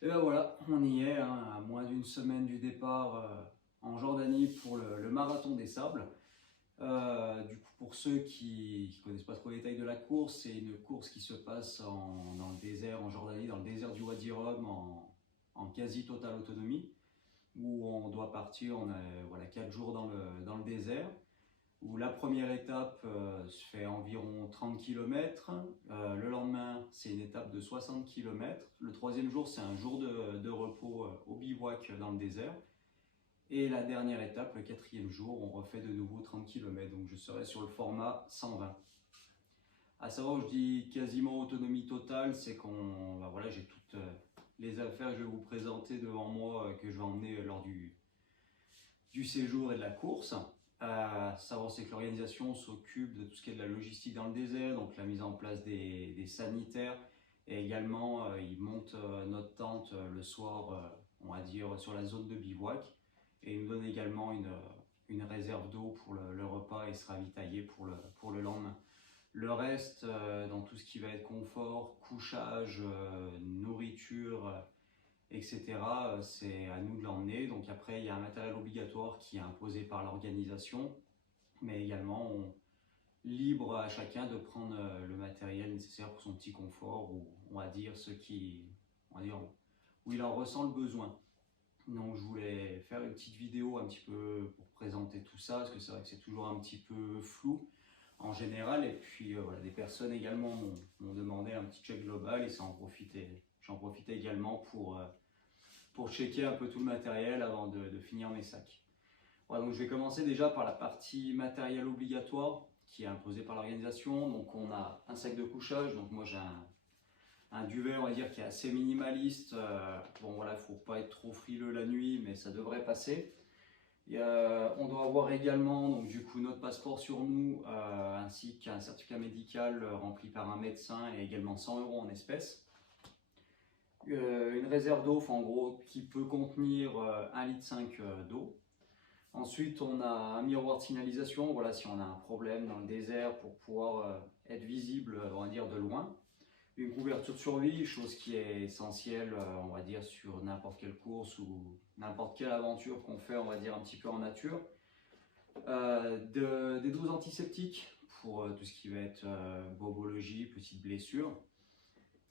Et ben voilà, on y est, hein, à moins d'une semaine du départ en Jordanie pour le marathon des sables. Du coup, pour ceux qui ne connaissent pas trop les détails de la course, c'est une course qui se passe dans le désert, en Jordanie, dans le désert du Wadi Rum, en quasi totale autonomie, où on doit partir, on a voilà, 4 jours dans le désert, où la première étape se fait environ 30 km. Le lendemain, c'est une étape de 60 km. Le troisième jour, c'est un jour de repos au bivouac dans le désert. Et la dernière étape, le quatrième jour, on refait de nouveau 30 km. Donc je serai sur le format 120. À savoir, je dis quasiment autonomie totale, c'est qu'on, bah voilà, j'ai toutes les affaires que je vais vous présenter devant moi, que je vais emmener lors du séjour et de la course. Savoir, c'est que l'organisation s'occupe de tout ce qui est de la logistique dans le désert, donc la mise en place des sanitaires, et également ils montent notre tente le soir, on va dire, sur la zone de bivouac, et ils nous donnent également une réserve d'eau pour le repas et se ravitailler pour le lendemain. Le reste, dans tout ce qui va être confort, couchage, nourriture, etc., c'est à nous de l'emmener. Donc après, il y a un matériel obligatoire qui est imposé par l'organisation, mais également libre à chacun de prendre le matériel nécessaire pour son petit confort, ou on va dire on va dire, où il en ressent le besoin. Donc je voulais faire une petite vidéo un petit peu pour présenter tout ça, parce que c'est vrai que c'est toujours un petit peu flou en général, et puis voilà, des personnes également m'ont demandé un petit check global, et j'en profitais également pour checker un peu tout le matériel avant de finir mes sacs. Voilà, donc je vais commencer déjà par la partie matériel obligatoire qui est imposée par l'organisation. Donc on a un sac de couchage, donc moi j'ai un duvet, on va dire, qui est assez minimaliste. Bon voilà, il ne faut pas être trop frileux la nuit, mais ça devrait passer. On doit avoir également donc, du coup, notre passeport sur nous, ainsi qu'un certificat médical rempli par un médecin, et également 100 € en espèces. Une réserve d'eau, en gros, qui peut contenir 1,5 litre d'eau. Ensuite, on a un miroir de signalisation, voilà, si on a un problème dans le désert, pour pouvoir être visible, on va dire, de loin. Une couverture de survie, chose qui est essentielle, on va dire, sur n'importe quelle course ou n'importe quelle aventure qu'on fait, on va dire, un petit peu en nature. Des doses antiseptiques pour tout ce qui va être bobologie, petites blessures.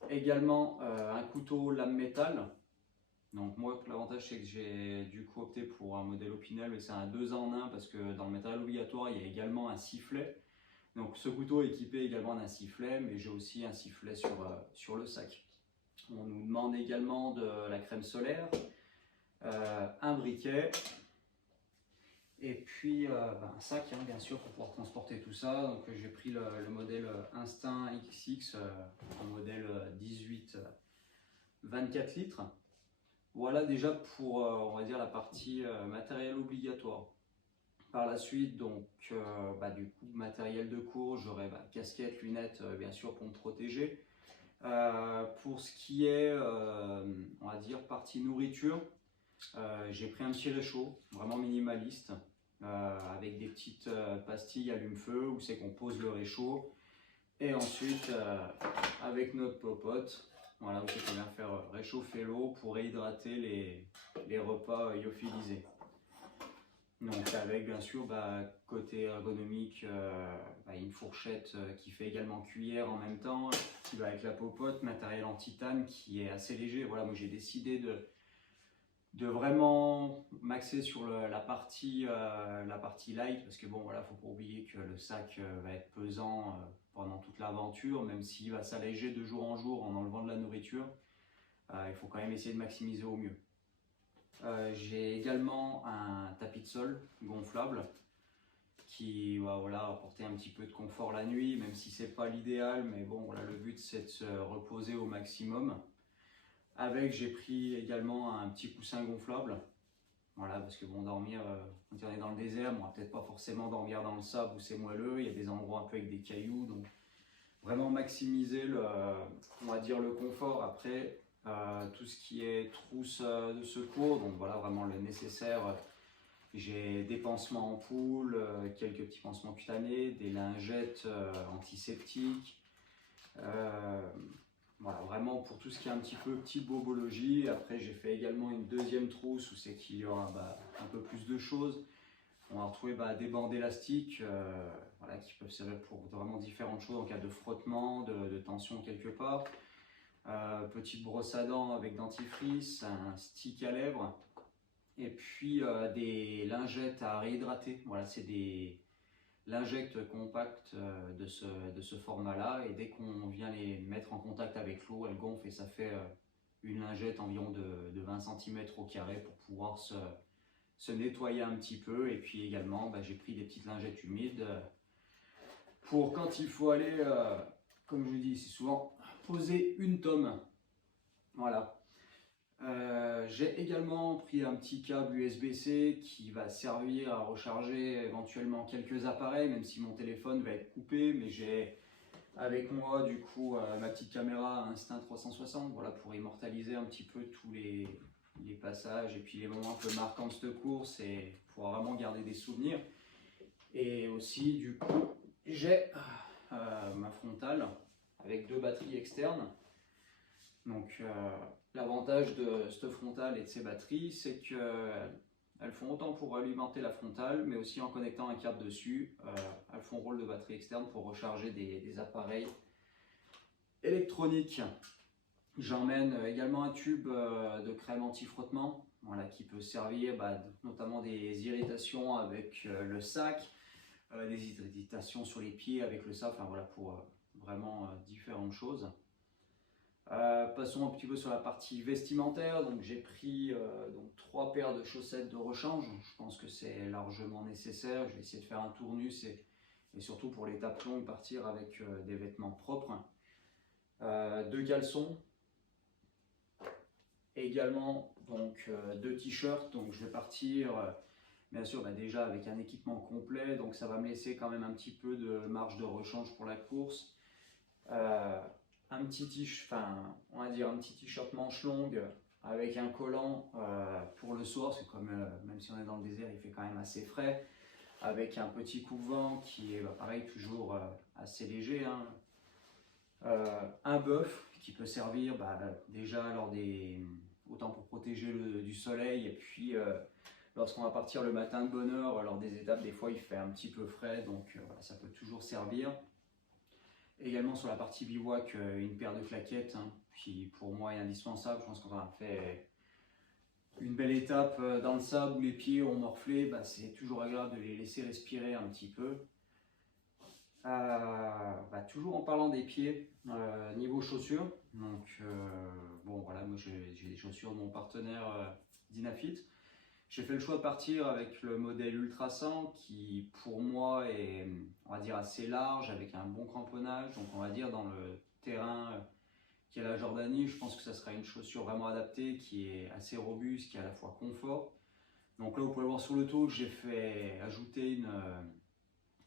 Également un couteau lame métal. Donc moi, l'avantage, c'est que j'ai du coup opté pour un modèle Opinel, mais c'est un 2 en 1, parce que dans le matériel obligatoire, il y a également un sifflet. Donc ce couteau est équipé également d'un sifflet, mais j'ai aussi un sifflet sur le sac. On nous demande également de la crème solaire, un briquet, et puis un sac, hein, bien sûr, pour pouvoir transporter tout ça. Donc j'ai pris le modèle Instinct XX, un modèle 18-24 litres. Voilà déjà pour, on va dire, la partie matériel obligatoire. Par la suite, donc, du coup, matériel de course, j'aurai casquette, lunettes, bien sûr, pour me protéger. Pour ce qui est, on va dire, partie nourriture, j'ai pris un petit réchaud, vraiment minimaliste, avec des petites pastilles allume-feu, où c'est qu'on pose le réchaud. Et ensuite, avec notre popote, voilà, où c'est qu'on vient faire réchauffer l'eau pour réhydrater les repas lyophilisés. Donc avec bien sûr côté ergonomique, une fourchette qui fait également cuillère en même temps, qui va avec la popote, matériel en titane qui est assez léger. Voilà, moi j'ai décidé de vraiment m'axer sur la partie light, parce que bon voilà, faut pas oublier que le sac va être pesant pendant toute l'aventure, même s'il va s'alléger de jour en jour en enlevant de la nourriture. Il faut quand même essayer de maximiser au mieux. J'ai également un tapis de sol gonflable qui va apporter un petit peu de confort la nuit, même si c'est pas l'idéal, mais bon voilà, le but c'est de se reposer au maximum. Avec, j'ai pris également un petit coussin gonflable, voilà, parce que bon, dormir, quand on est dans le désert, on va peut-être pas forcément dormir dans le sable où c'est moelleux, il y a des endroits un peu avec des cailloux, donc vraiment maximiser on va dire, le confort. Après, tout ce qui est trousse de secours, donc voilà, vraiment le nécessaire. J'ai des pansements en poule, quelques petits pansements cutanés, des lingettes antiseptiques, Voilà, vraiment pour tout ce qui est un petit peu petite bobologie. Après, j'ai fait également une deuxième trousse où c'est qu'il y aura un peu plus de choses. On va retrouver des bandes élastiques voilà, qui peuvent servir pour vraiment différentes choses en cas de frottement, de tension quelque part. Petite brosse à dents avec dentifrice, un stick à lèvres et puis des lingettes à réhydrater. Voilà, c'est des lingettes compactes de ce format-là, et dès qu'on vient les mettre en contact avec l'eau, elles gonflent et ça fait une lingette environ de 20 cm au carré pour pouvoir se nettoyer un petit peu. Et puis également, j'ai pris des petites lingettes humides pour quand il faut aller, comme je vous dis, c'est souvent poser une tome. Voilà. J'ai également pris un petit câble USB-C qui va servir à recharger éventuellement quelques appareils, même si mon téléphone va être coupé, mais j'ai avec moi du coup ma petite caméra Instinct 360, voilà, pour immortaliser un petit peu tous les passages et puis les moments un peu marquants de cette course et pour vraiment garder des souvenirs. Et aussi du coup j'ai ma frontale avec 2 batteries externes. Donc l'avantage de cette frontale et de ces batteries, c'est qu'elles font autant pour alimenter la frontale, mais aussi en connectant un câble dessus, elles font rôle de batterie externe pour recharger des appareils électroniques. J'emmène également un tube de crème anti-frottement, voilà, qui peut servir notamment des irritations avec le sac, des irritations sur les pieds avec le sac, enfin voilà, pour vraiment différentes choses. Passons un petit peu sur la partie vestimentaire. Donc j'ai pris 3 paires de chaussettes de rechange. Je pense que c'est largement nécessaire. Je vais essayer de faire un tournus et surtout pour l'étape longue partir avec des vêtements propres. 2 caleçons. Également donc 2 t-shirts. Donc je vais partir bien sûr déjà avec un équipement complet. Donc ça va me laisser quand même un petit peu de marge de rechange pour la course. Un petit t-shirt manche longue avec un collant pour le soir, c'est comme même si on est dans le désert, il fait quand même assez frais, avec un petit coupe-vent qui est pareil, toujours assez léger, hein. Un bœuf qui peut servir déjà autant pour protéger du soleil, et puis lorsqu'on va partir le matin de bonne heure, lors des étapes, des fois il fait un petit peu frais, donc ça peut toujours servir. Également sur la partie bivouac, une paire de claquettes, hein, qui pour moi est indispensable. Je pense qu'on a fait une belle étape dans le sable où les pieds ont morflé, c'est toujours agréable de les laisser respirer un petit peu. Toujours en parlant des pieds, niveau chaussures, donc bon voilà, moi j'ai des chaussures de mon partenaire Dynafit. J'ai fait le choix de partir avec le modèle Ultra 100 qui pour moi est, on va dire, assez large avec un bon cramponnage. Donc on va dire dans le terrain qui est la Jordanie, je pense que ça sera une chaussure vraiment adaptée, qui est assez robuste, qui est à la fois confort. Donc là vous pouvez voir sur le dos que j'ai fait ajouter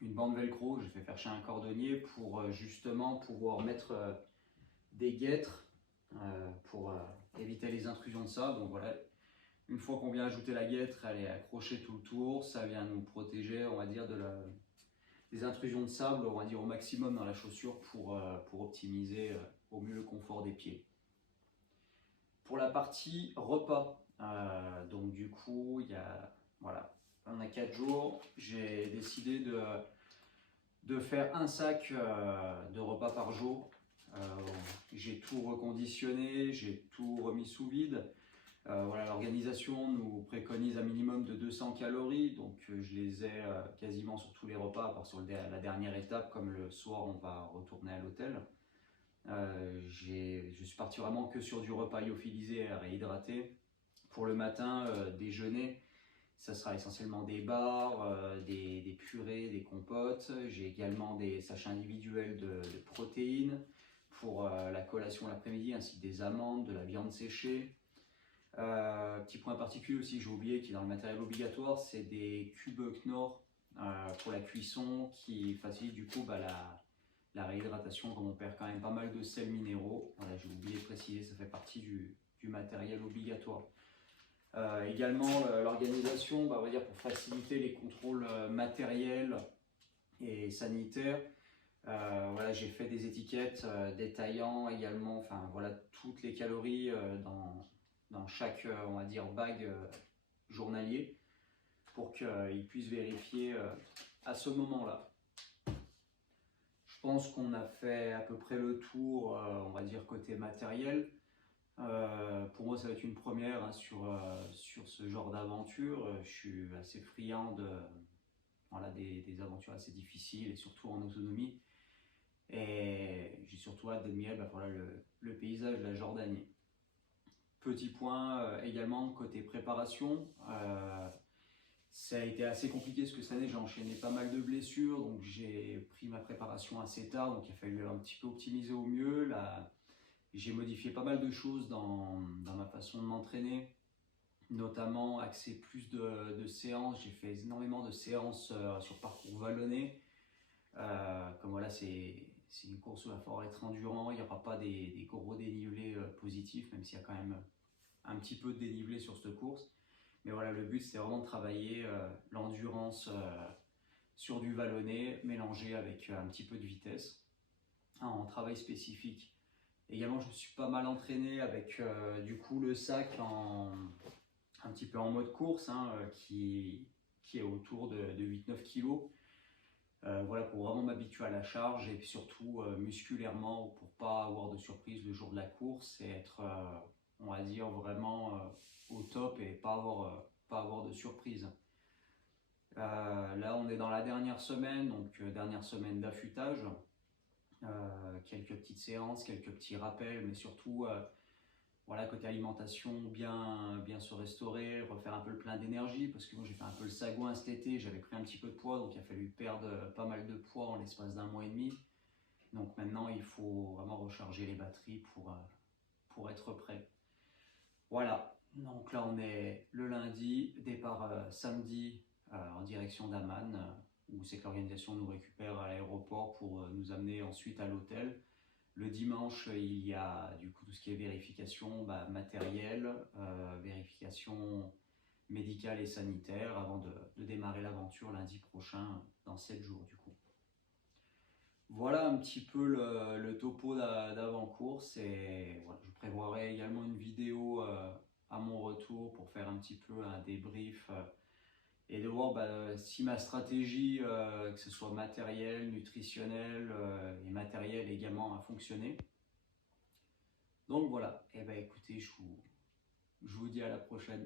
une bande velcro, j'ai fait faire chez un cordonnier pour justement pouvoir mettre des guêtres pour éviter les intrusions de sable. Donc voilà. Une fois qu'on vient ajouter la guêtre, elle est accrochée tout le tour, ça vient nous protéger, on va dire, des intrusions de sable, on va dire au maximum dans la chaussure pour optimiser au mieux le confort des pieds. Pour la partie repas, donc du coup, voilà, on a 4 jours, j'ai décidé de faire un sac de repas par jour. J'ai tout reconditionné, j'ai tout remis sous vide. Voilà, l'organisation nous préconise un minimum de 200 calories, donc je les ai quasiment sur tous les repas, à part sur la dernière étape, comme le soir on va retourner à l'hôtel. Je suis parti vraiment que sur du repas lyophilisé à réhydrater. Pour le matin, déjeuner, ça sera essentiellement des bars, des purées, des compotes. J'ai également des sachets individuels de protéines pour la collation l'après-midi, ainsi que des amandes, de la viande séchée. Petit point particulier aussi que j'ai oublié, qui est dans le matériel obligatoire, c'est des cubes Knorr pour la cuisson, qui facilite du coup la réhydratation, comme on perd quand même pas mal de sels minéraux. Voilà, j'ai oublié de préciser, ça fait partie du matériel obligatoire. Également l'organisation, on va dire pour faciliter les contrôles matériels et sanitaires, Voilà, j'ai fait des étiquettes détaillant également, enfin voilà, toutes les calories dans chaque, on va dire, bag journalier pour qu'ils puissent vérifier à ce moment-là. Je pense qu'on a fait à peu près le tour, on va dire, côté matériel. Pour moi, ça va être une première hein, sur ce genre d'aventure. Je suis assez friand voilà, des aventures assez difficiles et surtout en autonomie. Et j'ai surtout hâte d'admirer voilà, le paysage de la Jordanie. Petit point également côté préparation. Ça a été assez compliqué parce que cette année j'ai enchaîné pas mal de blessures, donc j'ai pris ma préparation assez tard, donc il a fallu un petit peu optimiser au mieux. Là, j'ai modifié pas mal de choses dans ma façon de m'entraîner, notamment axé plus de séances. J'ai fait énormément de séances sur parcours vallonné. Comme voilà, c'est une course où il va falloir être endurant, il n'y aura pas des gros dénivelés positifs, même s'il y a quand même un petit peu de dénivelé sur cette course. Mais voilà, le but c'est vraiment de travailler l'endurance sur du vallonné, mélangé avec un petit peu de vitesse, en travail spécifique. Également, je me suis pas mal entraîné avec du coup le sac un petit peu en mode course, hein, qui est autour de 8-9 kg. Voilà, pour vraiment m'habituer à la charge et puis surtout musculairement pour pas avoir de surprise le jour de la course et être, on va dire, vraiment au top et pas avoir de surprise. Là, on est dans la dernière semaine, donc dernière semaine d'affûtage. Quelques petites séances, quelques petits rappels, mais surtout, voilà, côté alimentation, bien se restaurer, refaire un peu le plein d'énergie, parce que moi j'ai fait un peu le sagouin cet été, j'avais pris un petit peu de poids, donc il a fallu perdre pas mal de poids en l'espace d'un mois et demi. Donc maintenant, il faut vraiment recharger les batteries pour être prêt. Voilà, donc là on est le lundi, départ samedi en direction d'Amman, où c'est que l'organisation nous récupère à l'aéroport pour nous amener ensuite à l'hôtel. Le dimanche, il y a du coup tout ce qui est vérification matérielle, vérification médicale et sanitaire avant de démarrer l'aventure lundi prochain dans 7 jours du coup. Voilà un petit peu le topo d'avant-course et voilà, je prévoirai également une vidéo à mon retour pour faire un petit peu un débrief et de voir si ma stratégie, que ce soit matérielle, nutritionnelle et matérielle également, a fonctionné. Donc voilà, et écoutez, je vous dis à la prochaine.